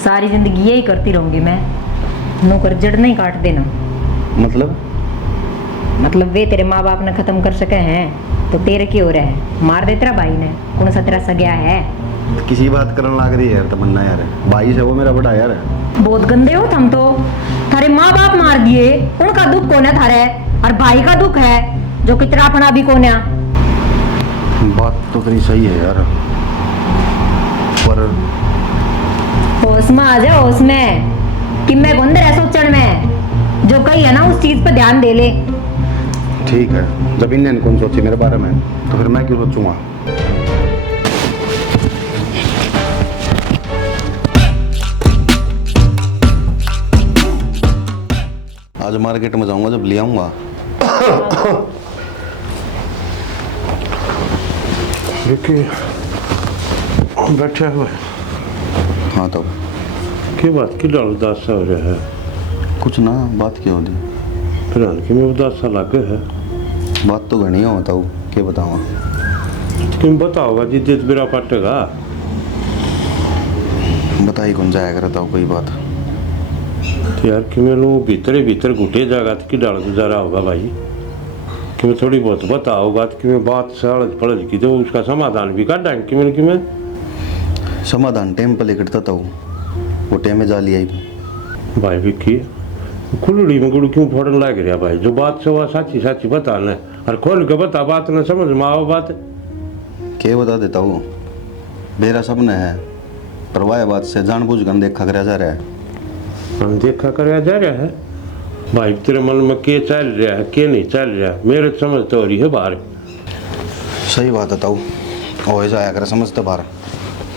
सारी जिंदगी यही करती रहूंगी मैं। नौकर जड़ नहीं काट देना। मतलब वे तेरे माँ बाप ने खत्म कर सके हैं तो तेरे की हो रहा है। मार दे तेरा भाई ने, कौन सा तेरा सगया है। किसी बात करने लग रही है यार तमन्ना यार। भाई से वो मेरा बड़ा यार। बहुत गंदे हो तुम तो। थारे माँ बाप मार दिए, उनका दुख कौन है थारे, और भाई का दुख है जो कि तेरा अपना भी कौन है। बात तो तेरी सही है यार, पर होश में आ जा, होश में कि मैं गुंदर है सोचण में। जो कही है ना उस चीज पे ध्यान दे ले। ठीक है, जब इन्हें कौन सोची मेरे बारे में तो फिर मैं क्यों सोचूंगा। आज मार्केट में जाऊंगा, जब ले आऊंगा। बैठा हुआ हाँ तो की बात की डाल उदास सा हो रहा है। कुछ ना, बात क्या होती। फिर हल्के में उदास सा लगे है। बात तो घनी हो बताओ, क्या बताऊँ। तुम बताओगा जिद्दे मेरा पटेगा। बता ही कौन जाया करता हूँ कोई बात। तो यार कि मैं लोग भीतर ही भीतर घुटे जाएगा तो कि डाल गुजारा होगा भाई। कि मैं थोड़ी बहुत बताओगा तो कि मैं बात से अड़ज पड़ज की तो उसका समाधान भी काट डांगे कि मैं समाधान टेम पे लेकर था वो टेम में जा लिया भाई विक्की खुलड़ी में गुड़ क्यों फोड़न लग रहा भाई। जो बात से वह साची साची बता न और खोल के बता बात न समझ में आओ बात। क्या बता देता हूँ, मेरा सपना है पर वह बात से जानबूझ कर देखा करा जा रहा है। हम देखा कर जा रहा है भाई। तेरे मन में के चल रहा है के नहीं चल रहा है मेरे समझ तो हो रही है बाहर। सही बात बताऊँ, हो जाया करे समझते बाहर।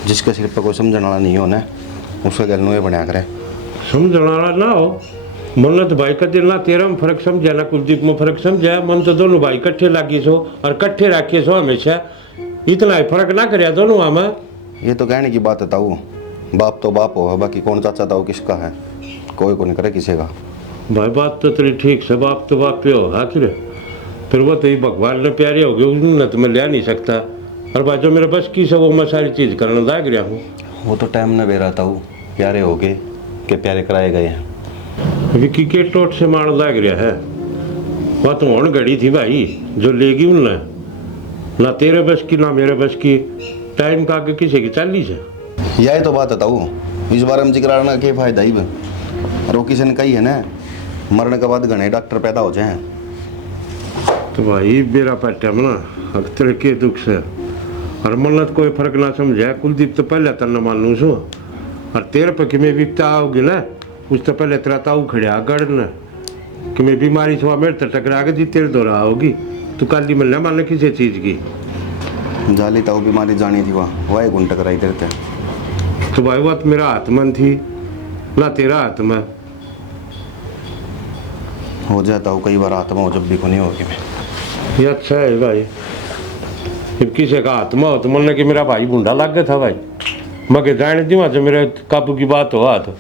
जिसके सिर पर कोई समझने वाला नहीं हो ना उसके गल में बनाया करे। समझने वाला ना हो मन तो भाई कदे ना तेरा में फर्क समझा ना कुलदीप में फर्क समझा। मन तो दोनों भाई कट्ठे लागी सो और कट्ठे राखे सो हमेशा। इतना ही फर्क ना कर दोनों में। ये तो कहने की बात है ताऊ, बाप तो बाप हो, बाकी कौन चाचा ताऊ किसका है, कोई को नहीं करे किसी का। भाई बात तो तेरी ठीक से, बाप तो बाप पे हो आखिर। फिर वो तो ये भगवान ने प्यारे हो गए उन्हें तो मैं ले नहीं सकता। और भाई जो मेरे बस की से वो मैं सारी चीज़ करने लाग रहा हूँ। वो तो टाइम न बेरा ताऊ, प्यारे हो गए के प्यारे कराए गए हैं। विक्की के टोट से मार लाग रहा है। वह तो हण घड़ी थी भाई जो लेगी उनने, ना तेरे बस की ना मेरे बस की। टाइम का आगे किसी की चालीस है। यही तो बात है ताऊ, इस बारे में जिक्र के फायदा ही और वो किसी ने कही है ना मरने के बाद घने डॉक्टर पैदा हो जाए। तो भाई बेरा पट्टा में ना अक्तर के दुख से और मन कोई फर्क ना समझा। कुलदीप तो पहले तन मानू सो और तेरे पे कि मैं बिकता आओगी ना उस तो पहले तेरा ताऊ खड़ा गढ़ न कि मैं बीमारी से मेरे तो टकरा के जी तेरे दौरा आओगी। तू कल दी मिलना मान किसी चीज की जाली ताऊ बीमारी जानी थी वह गुण टकराई तेरे। तो भाई वह तो मेरा आत्मन थी ना तेरा आत्मा। हो जाता हूँ कई बार आत्मा हो जब भी को नहीं होगी मैं। ये अच्छा है भाई। जब किसी का आत्मा हो तो मन कि मेरा भाई बूढ़ा लग गया था भाई। मैं जाने दी वहाँ मेरे काबू की बात हुआ तो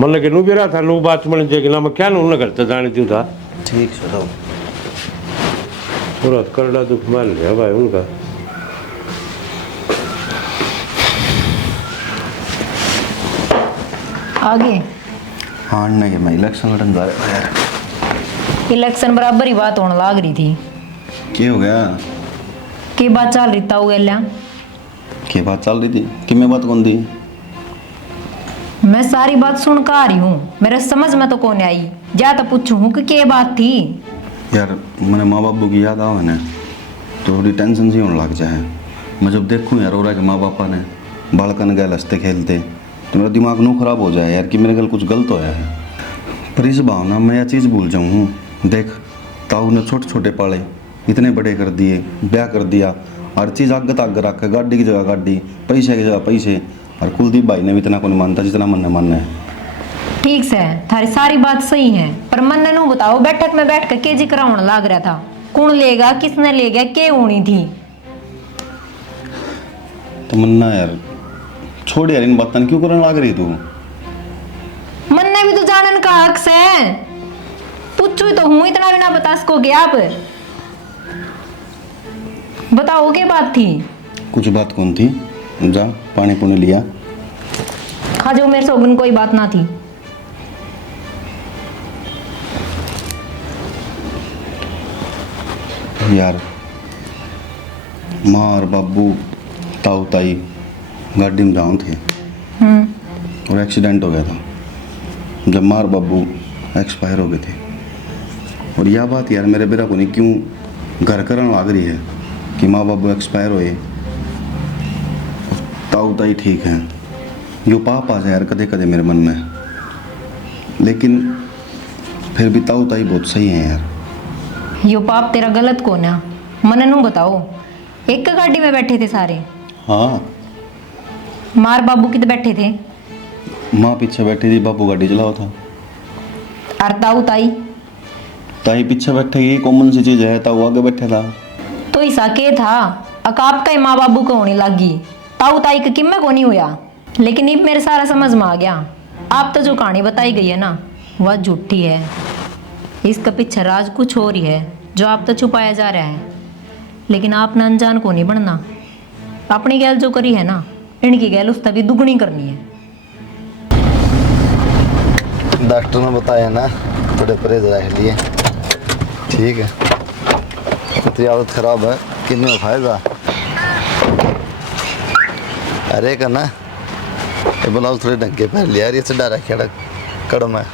मन के नू भी रहा था नू बात मन जाएगी ना मैं क्या नू न करता जाने दूँ था। ठीक से ताऊ पूरा करड़ा दुख मान लिया भाई उनका। आगे हाँ नहीं मैं इलेक्शन लड़न जा रहा था यार। इलेक्शन बराबर ही बात होने लाग रही थी। क्या हो गया। की बात चल रही ताऊ गैल्या। क्या बात चल रही थी कि मैं बात कौन थी। मैं सारी बात सुन कर आ रही हूँ, मेरे समझ में तो कौन आई। जा तो पूछू हूँ कि क्या बात थी। यार मैंने माँ बापू की याद आओ ना तो थोड़ी टेंशन सी होने लग जाए। मैं जब देखूँ यार और के माँ बापा ने बालकन गए हंसते खेलते तो मेरा दिमाग नू खराब हो जाए यार कि मेरे गल कुछ गलत होया है। पर इस भावना में यह चीज़ भूल जाऊँ हूँ। देख ताऊ ने छोटे छोटे पाले इतने बड़े कर दिए, ब्याह कर दिया, हर चीज़ आगे तक रख, गाड़ी की जगह गाड़ी, पैसे की जगह पैसे। और कुलदीप भाई ने भी इतना को नहीं मानता जितना मन ने मानना है। ठीक से थारी सारी बात सही है पर मन ने नू बताओ बैठक में बैठ कर के जी कराउन लाग रहा था। कौन लेगा, किसने ले गया, के होनी थी। तो मन्ना यार छोड़ यार इन बातन क्यों करने लग रही तू। मन ने भी तो जानन का हक से पूछू तो हूँ इतना भी ना बता सकोगे आप। बताओ क्या बात थी। कुछ बात कौन थी, जा पानी पुनी लिया। खा जाओ मेरे से उगन कोई बात ना थी। यार माँ और बाबू ताऊ ताई गाड़ी में जाऊँ थे और एक्सीडेंट हो गया था जब माँ और बाबू एक्सपायर हो गए थे। और यह बात यार मेरे बेरा को नहीं क्यों घर करन लग रही है कि माँ बाबू एक्सपायर हुए, ताऊ ताई ठीक हैं, यो पाप आ जाए यार कदे कदे मेरे मन में, लेकिन फिर भी ताऊ ताई बहुत सही हैं यार। यो पाप तेरा गलत कौन है? मन नू बताओ, एक गाड़ी में बैठे थे सारे? हाँ, मार बाबू कित बैठे थे? माँ पीछे बैठी थी, बाबू गाड़ी चलाओ था। और ताऊ ताई? ताई पीछे बैठेगी, कॉमन सी चीज है, ताऊ आगे बैठे था। तो ऐसा के था अकाप का ही माँ बाबू को होने लगी, ताऊ ताई का किम्मे को नहीं हुआ। लेकिन अब मेरे सारा समझ में आ गया, आप तो जो कहानी बताई गई है ना वह झूठी है, इसका पीछे राज कुछ और ही है जो आप तो छुपाया जा रहा है। लेकिन आपने अनजान को नहीं बनना, अपनी गैल जो करी है ना इनकी गैल उस तभी दुगनी करनी है। डॉक्टर ने बताया ना थोड़े परहेज रख लिए, ठीक है। तेरी हालत खराब है, कितने में फायदा? अरे का ना ये ब्लाउज थोड़े ढंग के पहन लिया यार, ये चढ़ा रखा कड़म है।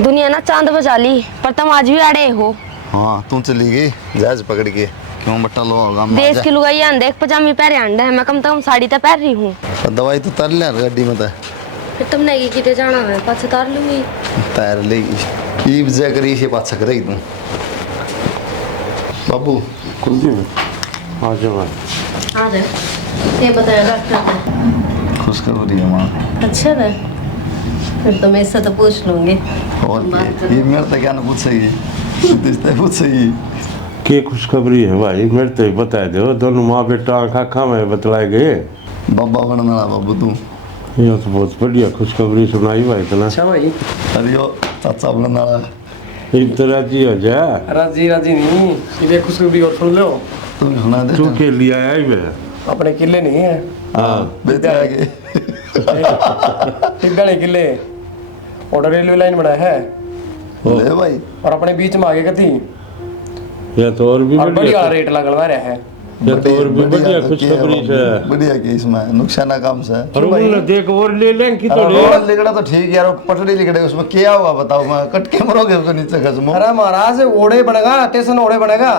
दुनिया ना चांद बजा ली पर तुम आज भी अड़े हो। हाँ तू चली गई जहाज पकड़ के, क्यों बट्टा लो होगा देश की लुगाई आन देख पजामी पहरे अंडा है, मैं कम से कम साड़ी तो पहन रही हूँ। दवाई तो तर लिया गाड़ी में, फिर तुमने की किते जाना है, पाछे तार लूंगी। तैर लेगी ईब जा करी से पाछा करेगी तू। बाबू कुलदीप आ जाओ। आ जा, ये बताया डॉक्टर खुशखबरी है माँ। अच्छा है, फिर तो मैं इससे तो पूछ लूंगी। और ये मेरे तक क्या ना पूछ सही है, पूछ सही के खुशखबरी है भाई, मेरे तो बता दो, दोनों माँ बेटा आँखा में बतलाए गए। बाबा बनना बाबू तू। ये तो बहुत बढ़िया खुशखबरी सुनाई भाई तना। अच्छा भाई, अरे यो चाचा बनना एक तो राजी हो जा। राजी राजी नहीं, ये खुशखबरी और सुन लो। तुम सुना दे तू के लिए आया ही मैं। अपने किले नहीं है, हाँ बेच आगे टिब्बे किले और रेलवे लाइन बना है ले भाई। और अपने बीच में आगे कथी या तो और भी और बढ़िया बढ़िया, रेट लगवा रहा है। या तो और भी बढ़िया खुशखबरी से। बढ़िया केस में नुकसान काम से। और उन्होंने देख और ले लें कि तो अरे ले। रोड लिखड़ा तो ठीक यार, पटड़ी लिखड़े उसमें क्या होगा बताओ, मैं कट के मरोगे उसको नीचे खसमो। अरे महाराज ओढ़े बनेगा, स्टेशन ओढ़े बनेगा,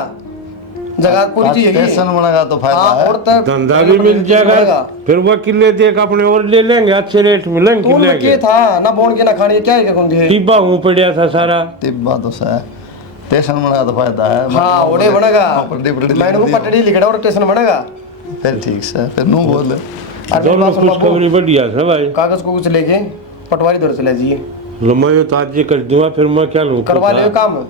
जगह पूरी चाहिए। स्टेशन बनेगा तो फायदा हाँ, है। और तब धंधा भी मिल जाएगा, फिर वो किले देख अपने और ले लेंगे, अच्छे रेट मिलेंगे तू किले में के था ना बोन के ना खानी, क्या है कौन दी टिब्बा हूँ पड़ा था सारा। टिब्बा तो सही, स्टेशन बनेगा तो फायदा है। हाँ ओढ़े बनेगा, पटड़ी मैंने को पटड़ी लिखड़ा और स्टेशन बनेगा। फिर ठीक से फिर नू बोल। दोनों खुशखबरी बढ़िया है भाई। कागज को कुछ लेके पटवारी दौर चले जाइए, लो मैं ये तो आज ये कर दूंगा, फिर मैं क्या लूँ करवा ले काम।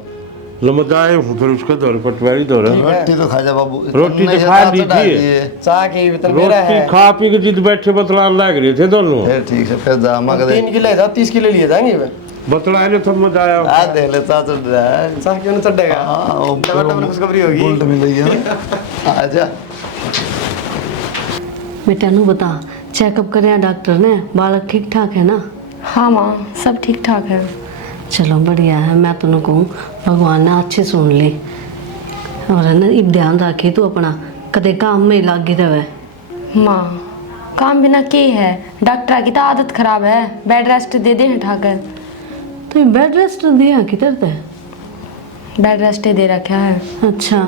लो मैं जाए हूँ, फिर उसका दौर पटवारी दौर है। रोटी तो खा जा बाबू, रोटी तो खा लीजिए। चाह के वेतन मेरा रोटी है। खा पी के जिद बैठे बतलाने लग रहे थे दोनों। फिर ठीक है फिर जा मगर 3 किलो था, 30 किलो लिए जाएंगे वे। बतलाए ने तो मजा आया। आ दे ले चा चढ़ रहा है। चाह क्यों नहीं चढ़ेगा? हाँ वो डबल डबल खुशखबरी होगी। उल्ट मिल रही है। आजा बेटा नू बता, चेकअप कराया डॉक्टर ने, बालक ठीक ठाक है ना? हाँ माँ सब ठीक ठाक है। चलो बढ़िया है, मैं तुमने कहूँ भगवान ने अच्छी सुन ली। और है ना इब ध्यान रखी तू अपना, कदे काम में लगी रहे। माँ काम बिना के है, डॉक्टर की तो आदत खराब है, बेड रेस्ट दे दे ठाकर। तो बेड रेस्ट दिया किधर थे? बेड रेस्ट दे रखा है। अच्छा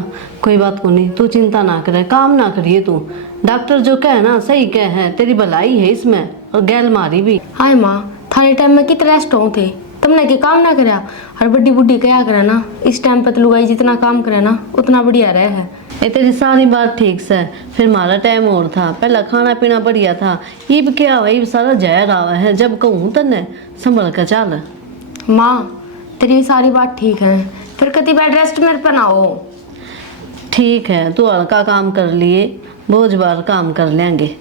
कोई बात को नहीं, तू चिंता ना करे, काम ना करिए तू। डॉक्टर जो कहे ना सही कहे है, तेरी भलाई है इसमें और गैल मारी भी। हाय माँ, थाने टाइम में कितने रेस्ट हो थे, तुमने के काम ना करा। और बड्डी बुड्ढी क्या करे ना, इस टाइम पर तो लुगाई जितना काम करे ना उतना बढ़िया रहे है। ये तेरी सारी बात ठीक से, फिर हमारा टाइम और था, पहला खाना पीना बढ़िया था। इब क्या हुआ, इब सारा जहर आवा है, जब कहूँ तने संभल कर चल। माँ तेरी सारी बात ठीक है, फिर कभी बेड रेस्ट मेरे पर ना हो। ठीक है, तू हल्का काम कर लिए, बोझ बार काम कर लेंगे।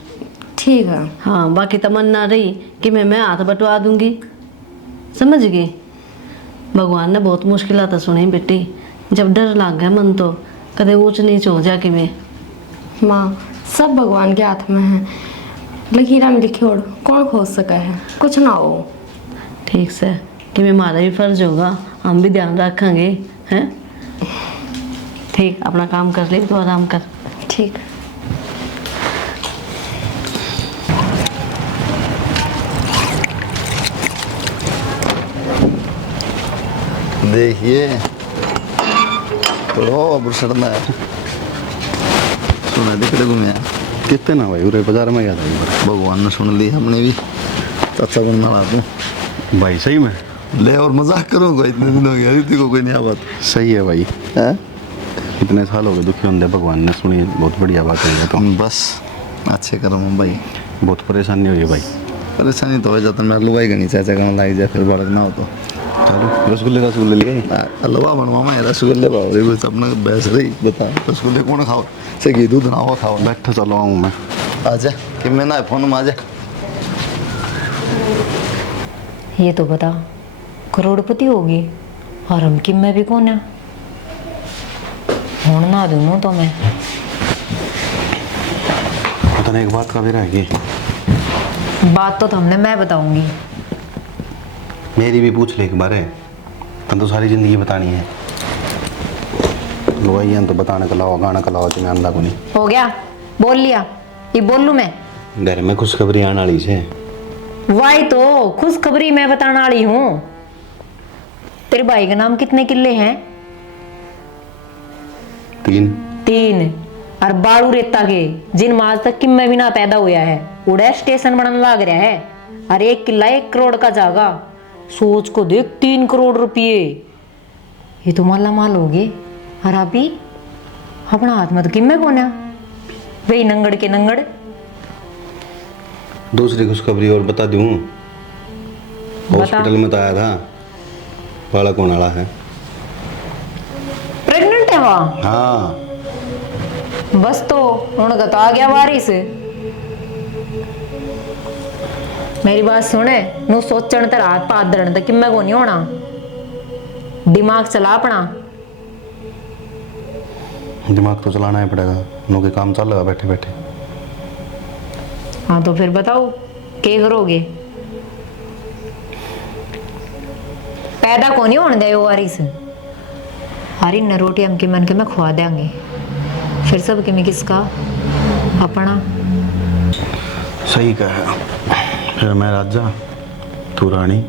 ठीक है। हाँ बाकी तमन्ना रही कि मैं हाथ बटवा दूंगी, समझ गई? भगवान ने बहुत मुश्किलात सुनी बेटी, जब डर लग गया मन तो कदे ऊंच नीच हो जा कि मैं। माँ सब भगवान के हाथ में है, लकीरा में लिखे और कौन खोज सका है, कुछ ना हो। ठीक से कि हमारा भी फर्ज होगा, हम भी ध्यान रखेंगे हैं। ठीक, अपना काम कर ले, तो आराम कर। ठीक। देखिए तो बुरसड़ना है सुना दिखड़े घूमे कितने ना भाई उरे बाजार में गया था एक बार। भगवान ने सुन ली, हमने भी अच्छा बनना रहा तू भाई सही में ले। और मजाक करूँगा, इतने दिन हो गया रीति को कोई नहीं बात सही है भाई। है। इतने साल हो गए दुखी होंगे, भगवान ने सुनी, बहुत बढ़िया बात है। तो बस अच्छे करो भाई, बहुत परेशानी हुई है भाई। परेशानी तो हो जाता, मैं लुवाई गनी चाचा कहना लग जाए, फिर बड़क ना हो तो चलो रसगुल्ले लिए हलवा बनवा मैं रसगुल्ले पाओ देखो अपना बहस रही बता, रसगुल्ले कौन खाओ से घी दूध ना हो खाओ। बैठा चलो आऊँ मैं। आजा कि मैं ना फोन में आजा। ये तो बता, करोड़पति होगी और हम किम में भी कौन है। होना ना दूँ तो मैं पता नहीं एक बात का भी रह गई। बात तो हमने मैं बताऊंगी। मेरी भी पूछ ले एक बार है, तब तो सारी जिंदगी बतानी है। लो आई तो बताने का लाओ, गाना का लाओ, तुम्हें अंधा को नहीं हो गया, बोल लिया। ये बोल लूँ मैं? घर में खुशखबरी आने वाली से। वाई तो खुशखबरी मैं बताने वाली हूँ। तेरे भाई का नाम कितने किले हैं? 3। 3। और बाड़ू रेता के जिन आज तक किम में भी ना पैदा हुआ है, उड़े स्टेशन बनने लग रहा है। और 1 किला 1 करोड़ का जागा। सोच को देख, 3 करोड़ रुपये। ये तो माला माल हो गए। और अभी अपना हाथ में तो किम में कौन है? वही नंगड़ के नंगड़। दूसरी खुशखबरी और बता दूं, हॉस्पिटल में तो आया था, बालक होने वाला है। प्रेग्नेंट है वहाँ? हाँ बस तो उनका तो आ गया वारिस। मेरी बात सुने, नु सोचण तेरा हाथ पात धरन तक मैं को नहीं होना। दिमाग चला अपना। दिमाग तो चलाना ही पड़ेगा, नो के काम चल रहा बैठे बैठे। हाँ तो फिर बताओ क्या करोगे? पैदा को नहीं होने दे वारिस। हरी न रोटी हम के मन के में खुआ देंगे, फिर सब के में किसका अपना। सही कहा। फिर मैं राजा, तू रानी,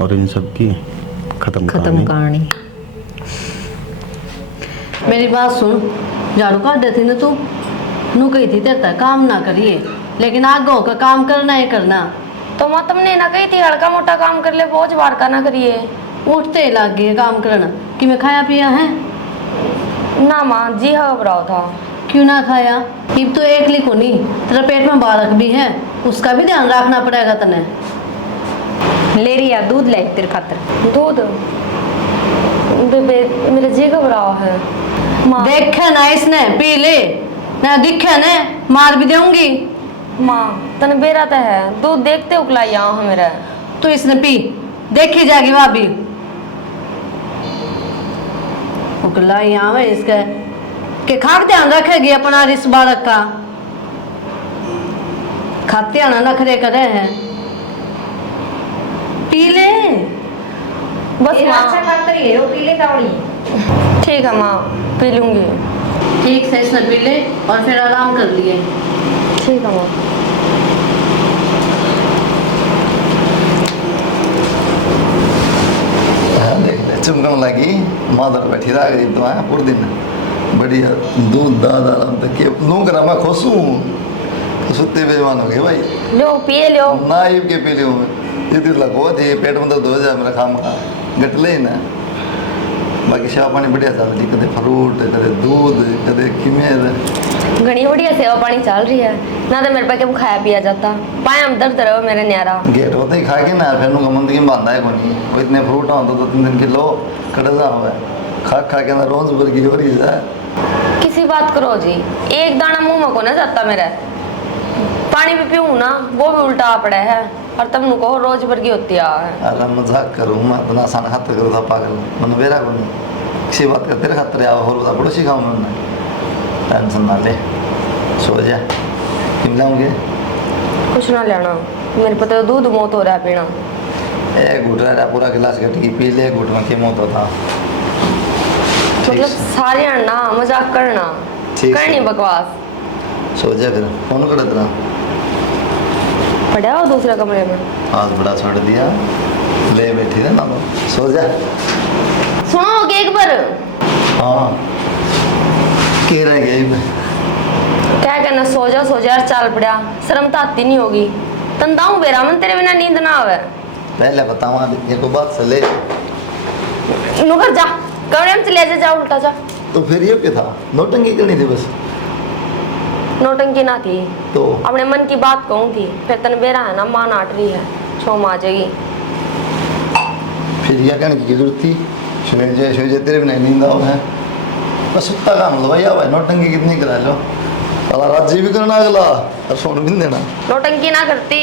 और इन सब की खत्म कहानी। मेरी बात सुन, झाड़ू काट देती ना तू, नू कही थी तेरे तक काम ना करिए, लेकिन आगे होकर काम करना है करना। तो माँ तुमने ना कही थी हल्का मोटा काम कर ले, बोझ बार का ना करिए। उठते ही लग गए काम करना कि मैं खाया पिया है ना माँ जी हाँ घबराओ था। क्यों ना खाया? इब तो एक लिखो नहीं, तेरा पेट में बालक भी है, उसका भी ध्यान रखना पड़ेगा तने। ले रिया दूध ले तेरे खातर। दूध? बेबे मेरा जी घबराओ है माँ। देखे ना इसने पी ले ना, दिखे ने मार भी दूंगी। माँ तने बेरा तो है, दूध देखते उकलाई आओ है मेरा। तो इसने पी, देखी जाएगी वहां भी उकला यहाँ में इसका के खाक ध्यान रखेगी अपना इस बालक का। खाते आना नखरे करे हैं, पी ले बस माँ ठीक है माँ, पी लूंगी। ठीक से इसने पी ले और फिर आराम कर लिए। ठीक है माँ। देख ले चुमकन लगी, मादर बैठी रह गई तो आया पूरे दिन बढ़िया दूध दादा तक के लूँ करा मैं खुश हूँ। तो सुत्ते बेजमान हो गए भाई। लो पिए लो। ना ही के पी लियो ये दिल लगो थी, पेट में दर्द हो जाए मेरा खाम खा गटले ही ना। बाकी सेवा पानी बढ़िया चल रही, कदे फ्रूट कदे दूध कदे खीमेर। घनी बढ़िया सेवा पानी चल रही है ना, तो मेरे पे क्या खाया पिया जाता। पाया में दर्द रहो मेरे न्यारा। गेट होते ही खा के ना फिर नुका मंदी में बांधा है कोनी, वो इतने फ्रूट हो तो 2-3 दिन के लो कटजा हुआ है, खा के ना रोज भर की हो रही है। किसी बात करो जी, एक दाना मुंह में को ना जाता मेरा। पानी भी पीऊँ ना वो भी उल्टा आ पड़ा है, और तब नु कहो रोज भर की होती है। अरे मजाक करूँ मैं इतना आसान खाते करो था पागल मैंने बेरा को नहीं किसी बात का तेरे खातर आओ और बता पड़ोसी खाऊँ मैं। टेंशन ना ले, सो जा, किम लाऊंगे कुछ ना लेना, मेरे पता दूध मौत हो रहा है पीना। एक घुट रहा पूरा गिलास घट की पी ले, घुट में खेमो तो था। मतलब सारे ना मजाक करना, ठीक करनी है। बकवास। सो जा फिर, फोन कर देना। पड़ा हो दूसरे कमरे में। हाथ बड़ा छोड़ दिया, ले बैठी है ना तो सो जा। सुनो एक बार हाँ कह रहे गए क्या कहना, सो जा यार, चाल पड़ा, शर्म तो आती नहीं होगी। तंदाऊ बेरा मन तेरे बिना नींद ना आवे। पहले बताओ ये को बात से ले। नुकर जा, कमरे में चले जा, उल्टा जा। तो फिर ये क्या था, नौटंकी करनी थी बस। नौटंकी ना थी तो अपने मन की बात कहूँ थी, फिर तन बेरा है ना, माँ नाट रही है, शोम आ जाएगी। फिर यह कहने की जरूरत थी, सुने तेरे बिना नींद आओ है बस सुता काम लो भैया भाई, नौटंकी कितनी करा लो, साला राज्य भी करना अगला और सोन भी देना। नौटंकी ना करती।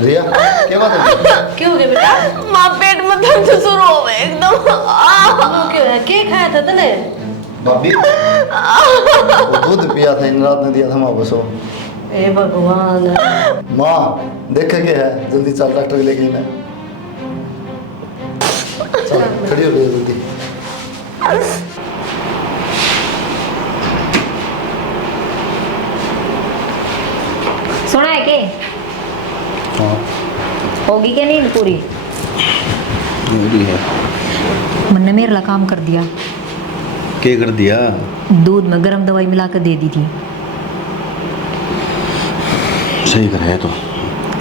रिया क्या बात है? क्यों हो गया बेटा? माँ पेट में दर्द शुरू हो गए एकदम। क्यों है? क्या खाया था तने? भाभी वो दूध पिया था, इन रात ने दिया था माँ बसो। ए भगवान। माँ देखे क्या है, जल्दी चल डॉक्टर के लेके ना। चल खड़ी हो गई जल्दी। सुना है के हाँ होगी क्या नींद पूरी? वो भी है। मैंने मेरे ला काम कर दिया, क्या कर दिया? दूध में गर्म दवाई मिला कर दे दी थी। सही कर है तो।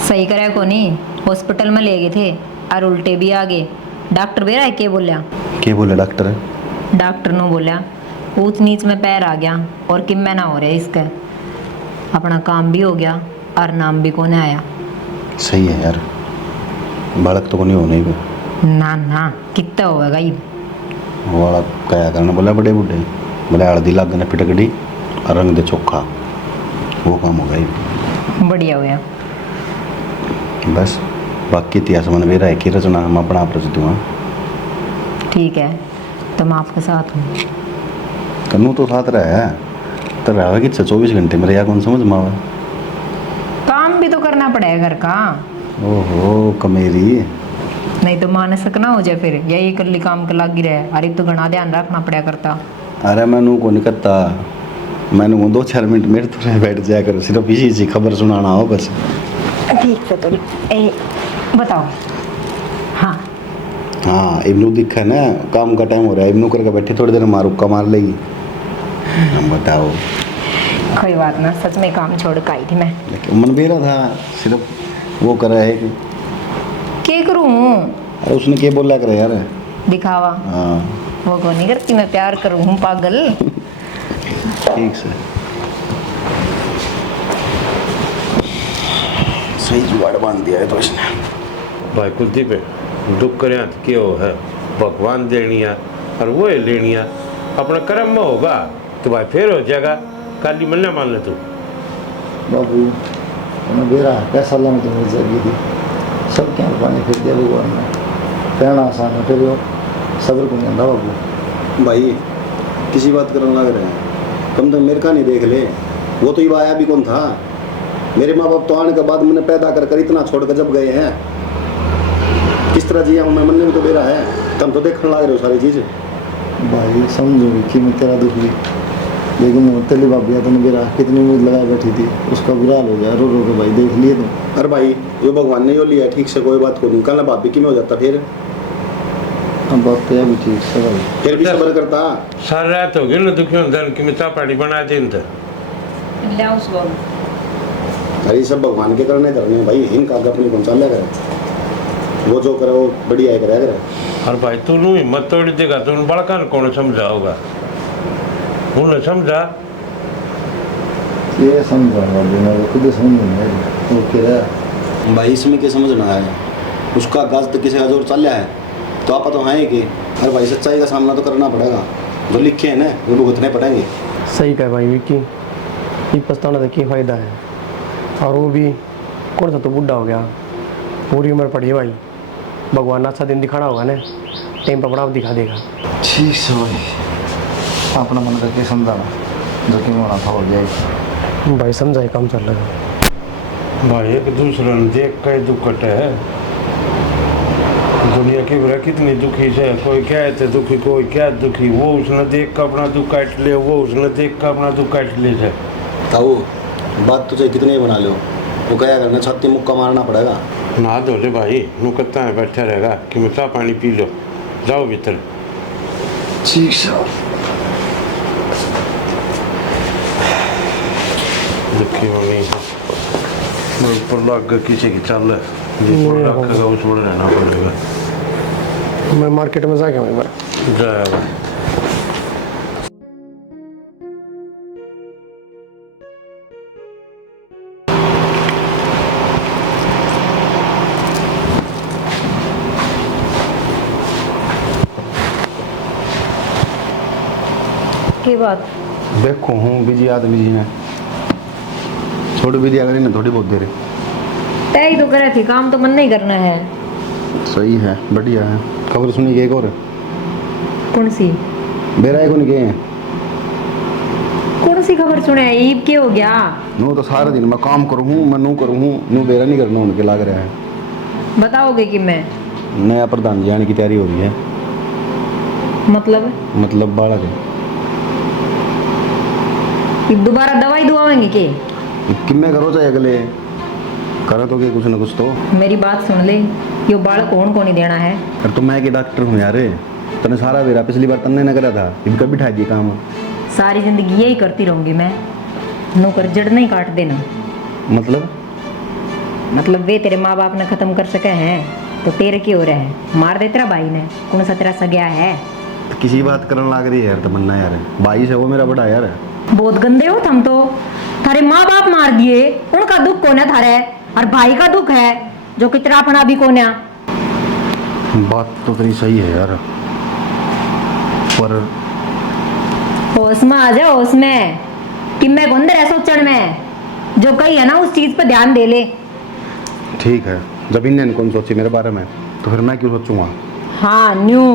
सही करे को नहीं, हॉस्पिटल में ले गए थे और उल्टे भी आ गए। डॉक्टर बेरा है के बोलिया? क्या बोले डॉक्टर? डॉक्टर ने बोलिया ऊंच नीच में पैर आ गया और किम्मे ना हो रहे इसका, अपना काम भी हो गया और नाम भी कोने आया। सही है यार, बालक तो को नहीं होने को। ना ना कितना होगा ये? वो वाला क्या करना बोला, बड़े बूढ़े बोले हल्दी लाग गए पिटकड़ी और रंग दे चोखा, वो काम होगा ये। बढ़िया हो गया। बस बाकी इतिहास मन मेरा है कि रचना हम अपना आप रच दूँगा। ठीक है तो मैं आपके साथ हूँ। कन्नू तो साथ रहा है तो रहा कि 24 घंटे मेरे यहाँ कौन समझ में आवा। काम भी तो करना पड़ेगा घर का। ओहो कमेरी, नहीं तो माने सकना हो जाए फिर, यही इकल्ली काम के लागी रहे। अरे तो घना ध्यान रखना पड़ा करता। अरे मैनू को नहीं करता, मैंने वो 2-4 मिनट मेरे तो रह बैठ जाया करो, सिर्फ इसी खबर सुनाना हो बस। ठीक है तो बताओ। हाँ हाँ इब्नू दिखा है ना, काम का टाइम हो रहा है, इब्नू करके बैठे थोड़ी देर मारूक का मार लेगी। हम बताओ। कोई बात ना, सच में काम छोड़ कर आई थी मैं। लेकिन मन भी रहा था, सिर्फ वो कर रहा है कि क्या करूँ? अरे उसने क्या बोला करे यार। दिखावा हाँ वो को नहीं करती, मैं प्यार करूँ हूँ पागल। ठीक से सही जुगाड़ बांध दिया है तो इसने। भाई कुलदीप दुख करे तो क्यों है, भगवान देनिया और वो है लेनिया, अपना कर्म में होगा तो भाई फिर हो जाएगा। काली मन मान ले तू। बाबू मैं बेरा पैसा लाने तो मिल जाएगी थी, सब क्या पानी फिर दिया भगवान ने, कहना आसान है फिर वो सब्र को नहीं आंदा बाबू। भाई किसी बात करने लग रहे हैं, कम तक मेरे का नहीं देख ले। वो तो ये आया भी कौन था, मेरे माँ बाप तो आने के बाद मैंने पैदा कर इतना छोड़ कर जब गए हैं, किस तरह जिया हूँ मैं, मन में भी तो बेरा है। तुम तो देखने लग रहे हो सारी चीज़। भाई समझो कि मैं तेरा दुख भी, लेकिन वो तेली बाबिया तो मेरा कितनी उम्मीद लगा बैठी थी, उसका बुरा हाल हो गया रो रो के। भाई देख लिए तुम। अरे भाई जो भगवान ने जो लिया ठीक से, कोई बात को नहीं, कल भाभी की में हो जाता फिर। अब बात तो यह भी ठीक है भाई। फिर भी सबर करता। सारी रात हो गई ना दुखी होता कि मिता पानी बना दें तो। ले आओ उसको। अरे ये सब भगवान के करने धरने हैं भाई, इनका अपनी कौन सा करे, वो जो करे वो बढ़िया करे करे। और भाई तू नू हिम्मत तोड़ देगा तो उन बड़का ने कौन समझाओगा, उन्हें समझा। ये समझा मैं खुद समझ नहीं, वो कह रहा भाई इसमें क्या समझना है, उसका गाज तो किसी का जोर चल रहा है तो आप तो हैं कि अरे भाई सच्चाई का सामना तो करना पड़ेगा, जो लिखे हैं ना वो भुगतने पड़ेंगे। सही कहा भाई विक्की, ये पछताना तो क्या फ़ायदा है। और वो भी कौन सा तो बूढ़ा हो गया, पूरी उम्र पड़ी है भाई। भगवान अच्छा दिन दिखाना होगा ना, टाइम पर अपना आप दिखा देगा। ठीक है भाई, अपना मन करके समझाना, जो कि होना था हो जाएगी। भाई समझाए काम चल रहा है। भाई एक दूसरे ने देख के दुख कटे है। दुनिया की बुरा कितनी दुखी से, कोई कहते दुखी, कोई क्या दुखी। वो उसने देख कर अपना दुख काट ले, वो उसने देख कर अपना दुख काट ले जाए। ताऊ बात तो चाहे कितनी ही बना लो, वो क्या करना, छाती मुक्का मारना पड़ेगा। ना धो ले भाई, नुकत्ता है बैठा रहेगा कि मैं चाह पानी पी लो, जाओ भीतर। ठीक है। दुखी होनी मैं ऊपर लग गया किसी की चल है, जिस पर रखेगा उस पर रहना पड़ेगा। मैं मार्केट में जाके एक बार जाएगा। की बात? देखो हूँ बिजी आदमी जी हैं, थोड़ी बिजी आ गई ना, थोड़ी बहुत देर। तय ही तो करे थी, काम तो मन नहीं करना है। सही है, बढ़िया है। खबर सुनी गई और कौन सी? बेरा को नहीं गए हैं। कौन सी खबर सुने? ईब के हो गया? नू तो सारा दिन मैं काम करूँ, मैं नू करूँ, नू बेरा नहीं करना उनके लग रहा है। बताओगे कि मैं नया प्रधान जी आने की तैयारी हो रही है। मतलब बालक है। ईब दोबारा दवाई दुआएंगे के? किम्मे करो चाहे अगले करो तो के कुछ ना कुछ तो। मेरी बात सुन ले, यो बालक कौन को नहीं देना है। अरे तो मैं के डॉक्टर हूँ यार, तने सारा बेरा पिछली बार तन्ने न करा था, इनका बिठा दिया काम। सारी जिंदगी यही करती रहूंगी मैं, नौकर जड़ नहीं काट देना। मतलब वे तेरे माँ बाप ने खत्म कर सके हैं तो तेरे की हो रहा है, मार दे तेरा भाई ने, कौन सा तेरा सगया है। तो किसी बात करने लग रही है यार तमन्ना यार, भाई से वो मेरा बड़ा यार। बहुत गंदे हो तुम तो, थारे माँ बाप मार दिए, उनका दुख कौन है थारे, और भाई का दुख है जो कि तेरा अपना भी कौन है। बात तो तेरी सही है यार, पर होश में आ जाओ, होश में कि मैं गुंदर है सोचण में, जो कही है ना उस चीज पे ध्यान दे ले। ठीक है, जब इन्हें कौन सोची मेरे बारे में तो फिर मैं क्यों सोचूंगा। हाँ न्यू।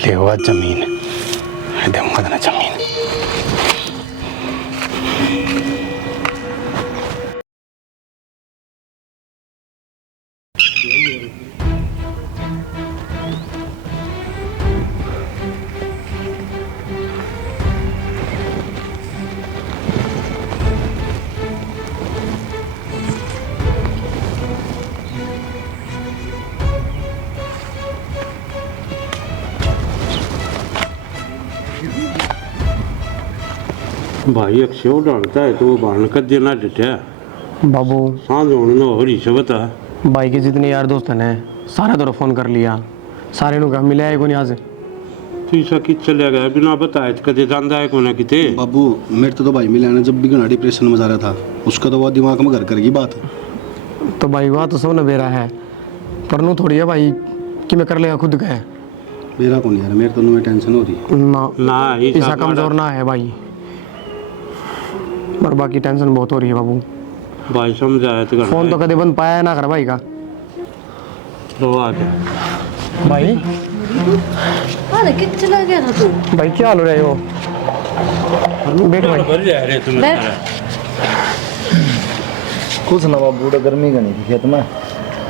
लेवा जमीन दूंगा ना जमीन। भाई अक्षय डालता है तो वो बाण कर देना डटा बाबू सांझ होने ना हो रही से बता। भाई के जितने यार दोस्त हैं सारे तो फोन कर लिया, सारे नु कहा मिले को नहीं आज। तीसरा कि चले गया बिना बताए तो कदे जांदा है कोने किते। बाबू मेरे तो भाई मिला ना, जब भी घना डिप्रेशन में जा रहा था उसका तो वो दिमाग में घर कर गई बात। तो भाई वहाँ तो सब न बेरा है, पर नू थोड़ी है भाई कि मैं कर लेगा खुद का है मेरा कौन यार, मेरे तो में टेंशन हो रही ना ना ऐसा कमजोर ना है भाई, पर बाकी टेंशन बहुत हो रही है बाबू। भाई समझाया तो फोन तो कदे बंद पाया ना कर भाई का। भाई अरे कित चला गया था तू? भाई क्या हाल हो रहा है वो? बैठ भाई। कुछ ना बाबू, गर्मी का नहीं थी खेत में,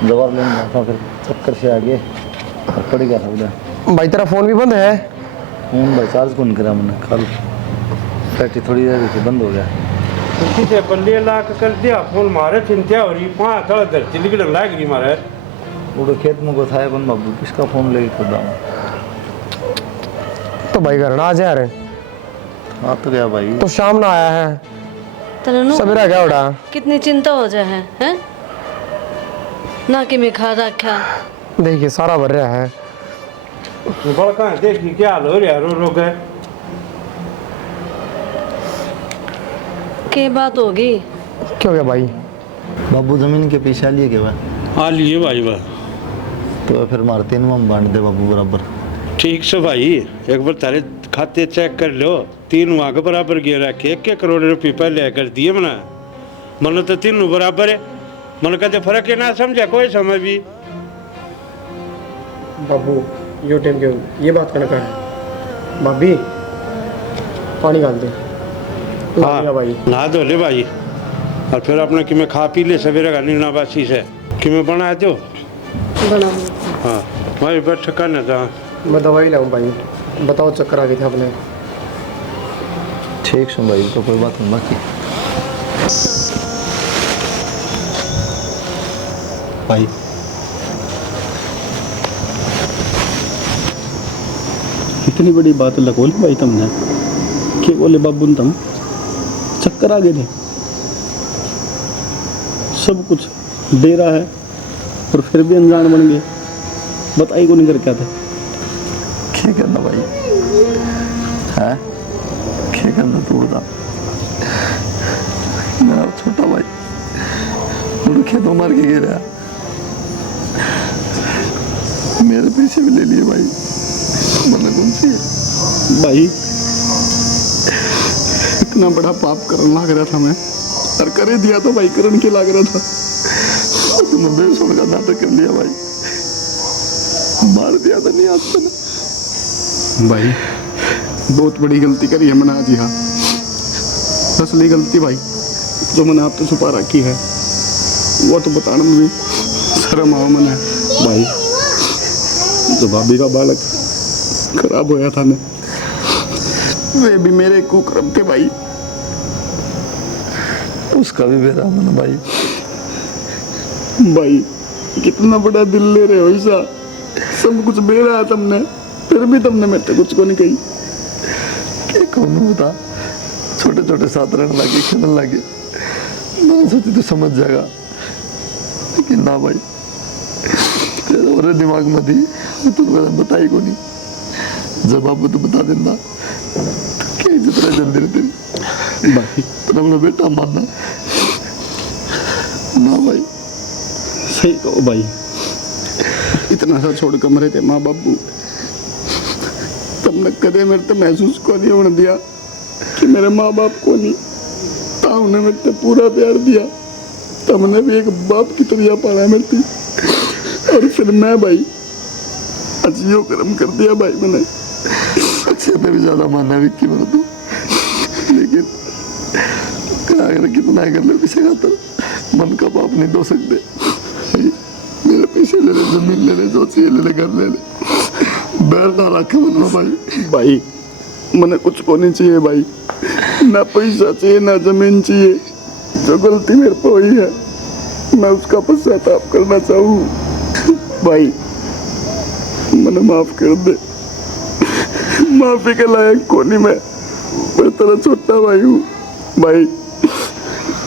जवाब लेने गया था, फिर चक्कर से आ गए और पड़ गया था उधर। भाई तेरा फोन भी बंद है? फोन भाई चार्ज कौन करा मैंने, कल बैटरी थोड़ी देर से बंद हो गया। किसे बल्ले लाख कर दिया फोन मारे, चिंता हो रही, पाँच थोड़ा धरती निकल लाग रही मारे। वो खेत में को था बन बाबू, किसका फोन लेके खुद आऊँ? तो भाई घर ना आ जा रहे, आ तो गया भाई। तो शाम ना आया है, तनु सवेरा क्या उड़ा? कितनी चिंता हो जाए हैं? ना कि मैं खा रखा। देखिए सारा भर रहा है। बड़का देखी क्या हाल हो रहा, रो रो के। के बात होगी? क्यों गया भाई? बाबू जमीन के पीछे आ लिए के भाई, आ लिए भाई बा तो फिर मारते हम बांट दे बाबू बराबर। ठीक से भाई, एक बार तारे खाते चेक कर लो, 3 वहाँ के बराबर गिर रखे, 1 करोड़ रुपये पहले कर दिए मना, मन तो 3 बराबर है, मन कहते फर्क है ना समझा कोई समय भी। बाबू यो टाइम क्यों ये बात करने का है? भाभी पानी डाल दे। हाँ भाई नहा धो ले भाई, और फिर अपने कि मैं खा पी ले सवेरे का नीना बासी से कि मैं बना दो। बना हाँ भाई बैठ करना था। मैं दवाई लाऊं भाई, बताओ चक्कर आ गई थी अपने। ठीक सुन भाई, तो कोई बात नहीं बाकी। भाई इतनी बड़ी बात लगोली भाई तुमने, के बोले बाबू तुम चक्कर आ गए थे, सब कुछ दे रहा है और फिर भी अनजान बन गए, बताई को नहीं कर क्या था? क्या करना भाई है, क्या करना तू बता। मेरा छोटा भाई मुझे खेतों मार के गिरा, मेरे पीछे भी ले लिए भाई, मना कौन सी है भाई इतना बड़ा पाप करने लग रहा था मैं, और करे दिया तो भाई करण के लग रहा था, तुमने बेसुर का नाटक कर लिया भाई, मार दिया था नहीं आज तक। भाई बहुत बड़ी गलती करी है मैंने आज यहाँ, असली गलती भाई जो मैंने आप तो छुपा रखी है, वो तो बताने में भी शर्म आओ मैंने। भाई जो भाभी का बालक खराब होया था ना, वे भी मेरे कुकर्म थे भाई। उसका भी बेरा मन भाई। भाई कितना बड़ा दिल ले रहे हो ऐसा, सब कुछ बेरा है तुमने, फिर भी तुमने मेरे से कुछ को नहीं कही। क्या कौन बता, छोटे छोटे साथ रहने लगे, खेलने लगे, मैंने सोची तो समझ जाएगा, लेकिन ना भाई तेरे और दिमाग में थी, तो बताई को नहीं, जब आप तो बता देना तो क्या जितना जल्दी रहती भाई तो अपना बेटा मानना ना भाई। सही कहो भाई, इतना सा छोड़ कर मरे थे माँ बाबू, तुमने कदे मेरे तो महसूस को नहीं होने दिया कि मेरे माँ बाप को नहीं, ताऊ ने मेरे से पूरा प्यार दिया, तुमने भी एक बाप की तरह पाला मेरे से, और फिर मैं भाई अजियो कर्म कर दिया भाई मैंने। अच्छे पे भी ज्यादा मानना है विक्की मेरा तो, लेकिन क्या अगर कितना कर लो किसी का तो मन का पाप नहीं धो सकते भाई। मेरे पैसे ले ले, जमीन ले ले, जो चाहिए ले ले, घर ले ले, बैर ना रखे मन में भाई। भाई मैंने कुछ को नहीं चाहिए भाई, ना पैसा चाहिए ना जमीन चाहिए, जो गलती मेरे पे हुई है मैं उसका पश्चाताप करना चाहूँ भाई, मैंने माफ कर दे, माफी के लायक कोनी मैं तेरा छोटा भाई हूँ भाई,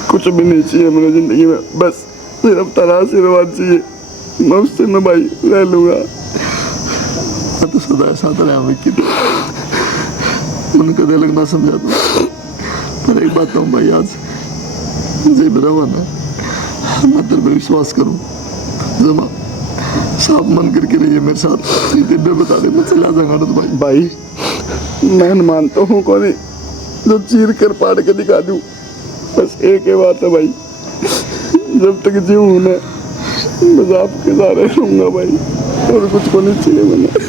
कुछ भी नहीं चाहिए मुझे जिंदगी में, बस सिर्फ तेरा आशीर्वाद चाहिए, मैं उससे मैं भाई रह लूँगा। मैं तो सदा साथ रहा विक्की, मैंने कदे लगना समझा तो, पर एक बात कहूँ भाई, आज जी मेरा मन है, मैं तेरे पे विश्वास करूँ जमा साफ मन करके रहिए मेरे साथ, दिन में बता दे, मैं चला जाऊंगा आनंद भाई। भाई मैं मानता हूँ कौन जो चीर कर पाड़ के दिखा दूँ, बस एक ही बात है भाई, जब तक जीऊँ ना बस आपके सारे रहूँगा भाई, और कुछ को नहीं चाहिए मैंने।